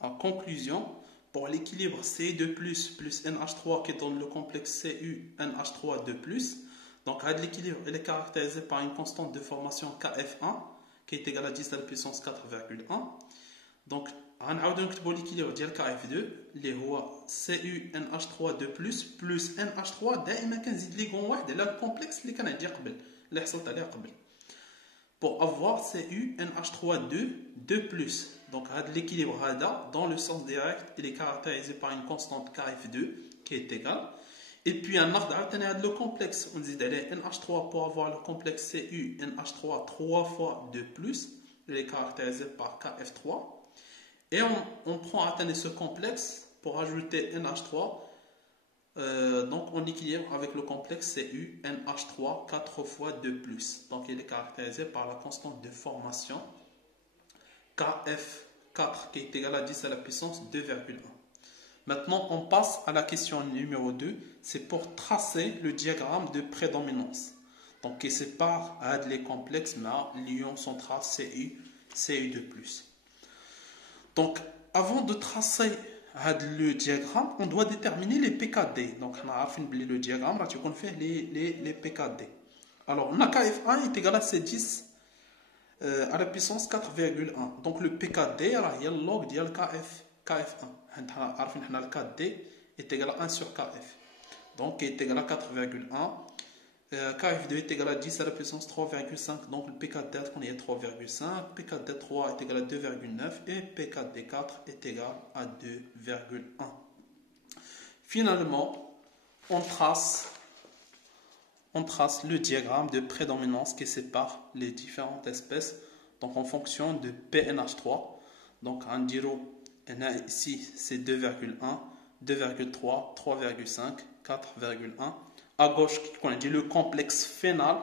En conclusion, pour l'équilibre Ci2+, plus NH3 qui donne le complexe CuNH3 2+, donc l'équilibre est caractérisé par une constante de formation Kf1 qui est égale à 10 à la puissance 4,1. Donc, غنعاودو نكتبو l'équilibre ديال KF2 اللي هو CuNH3 plus NH3 دائما كنزيد ليغون واحد على الكومبلكس اللي كان عندي قبل اللي حصلت عليه قبل. Pour avoir CuNH3 2+. Donc l'équilibre هذا dans le sens direct il est caractérisé par une constante KF2 qui est égale. Et puis on a le complexe, on dit NH3 pour avoir le complexe CuNH3 3 fois 2+, il est caractérisé par KF3. Et on prend à atteindre ce complexe pour ajouter NH3, donc on équilibre avec le complexe CuNH3 4 fois 2+. Donc il est caractérisé par la constante de formation Kf4 qui est égale à 10 à la puissance 2,1. Maintenant, on passe à la question numéro 2. C'est pour tracer le diagramme de prédominance. Donc, qui sépare les complexes, mais l'ion central Cu2+. Donc, avant de tracer le diagramme, on doit déterminer les PKD. Donc, on a fait le diagramme, là, on fait les PKD. Alors, on a Kf1 est égal à C10 à la puissance 4,1. Donc, le PKD, il y a le log de Kf1. Le KD est égal à 1 sur Kf. Donc, il est égal à 4,1. Kf2 est égal à 10 à la puissance 3,5. Donc, le PKD on est à 3,5. PKD3 est égal à 2,9. Et PKD4 est égal à 2,1. Finalement, on trace le diagramme de prédominance qui sépare les différentes espèces. Donc, en fonction de PNH3. Donc, en diro, ici, c'est 2,1, 2,3, 3,5, 4,1. À gauche, on dit le complexe phénal.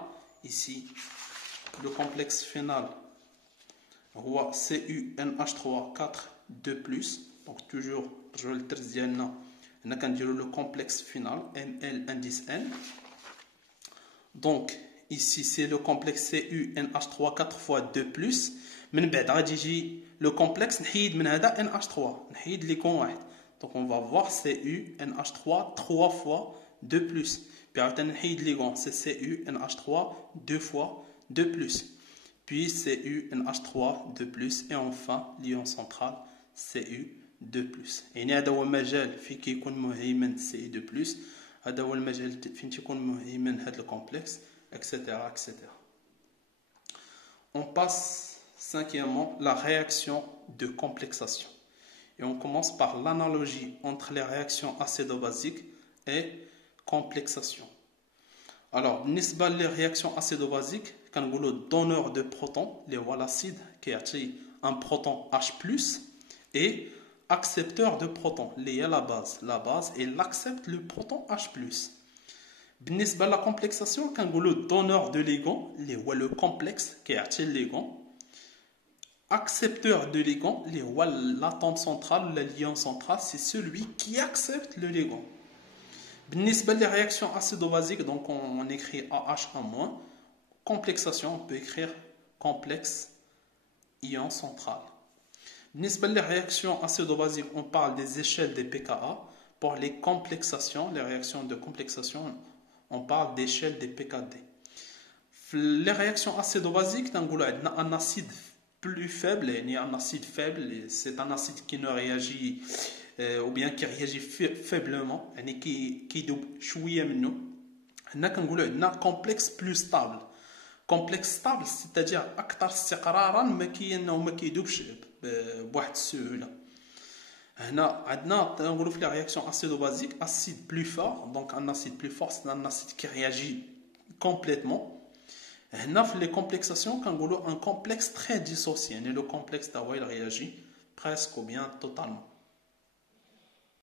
Ici, le complexe phénal, CuNH3 4, 2+. Donc, toujours, je le tertienne, on a le complexe final, Ml indice N. Donc, ici, c'est le complexe CuNH3 4 fois 2+. من بعد غادي يجي le complexe نحيد من هذا NH3 نحيد ليكون واحد. Donc on va voir CuNH3 3 fois 2+. Puis عاوتاني نحيد ليكون c'est CuNH3 2 fois 2+. Puis CuNH3 2+. Et enfin l'ion central Cu2+. يعني هذا هو مجال فين كيكون مهيمن Cu2+. هذا هو المجال فين تيكون مهيمن هذا الكومبلكس etc. etc. On passe cinquièmement, la réaction de complexation. Et on commence par l'analogie entre les réactions acédo-basiques et complexation. Alors, nisba les réactions acédo-basiques, quand on le donneur de protons, les l'acide qui a un proton H+, et accepteur de protons, les la base, il accepte le proton H+. Nisba la complexation, quand on le donneur de ligand, le complexe qui a le ligand, accepteur de ligand, l'atome centrale, le lien central, c'est celui qui accepte le ligand. بالنسبة les réactions acido-basiques, donc on écrit AH1-, complexation, on peut écrire complexe ion central. بالنسبة les réactions acido-basiques, on parle des échelles des pKa. Pour les complexations, les réactions de complexation, on parle d'échelle des pKd. Les réactions acido-basiques, on a un acide plus faible, il y a un acide faible, c'est un acide qui ne réagit ou bien qui réagit faiblement, qui double chouïa minno. On a un complexe plus stable. Complexe stable, c'est-à-dire أكثر استقرارا ما كيدوبش بواحد السهولة. هنا عندنا نقولوا في la réaction acido-basique, acide plus fort, donc un acide plus fort, c'est un acide qui réagit complètement. Dans les complexations, quand un complexe très dissocié, le complexe d'Hawaï réagit presque ou bien totalement.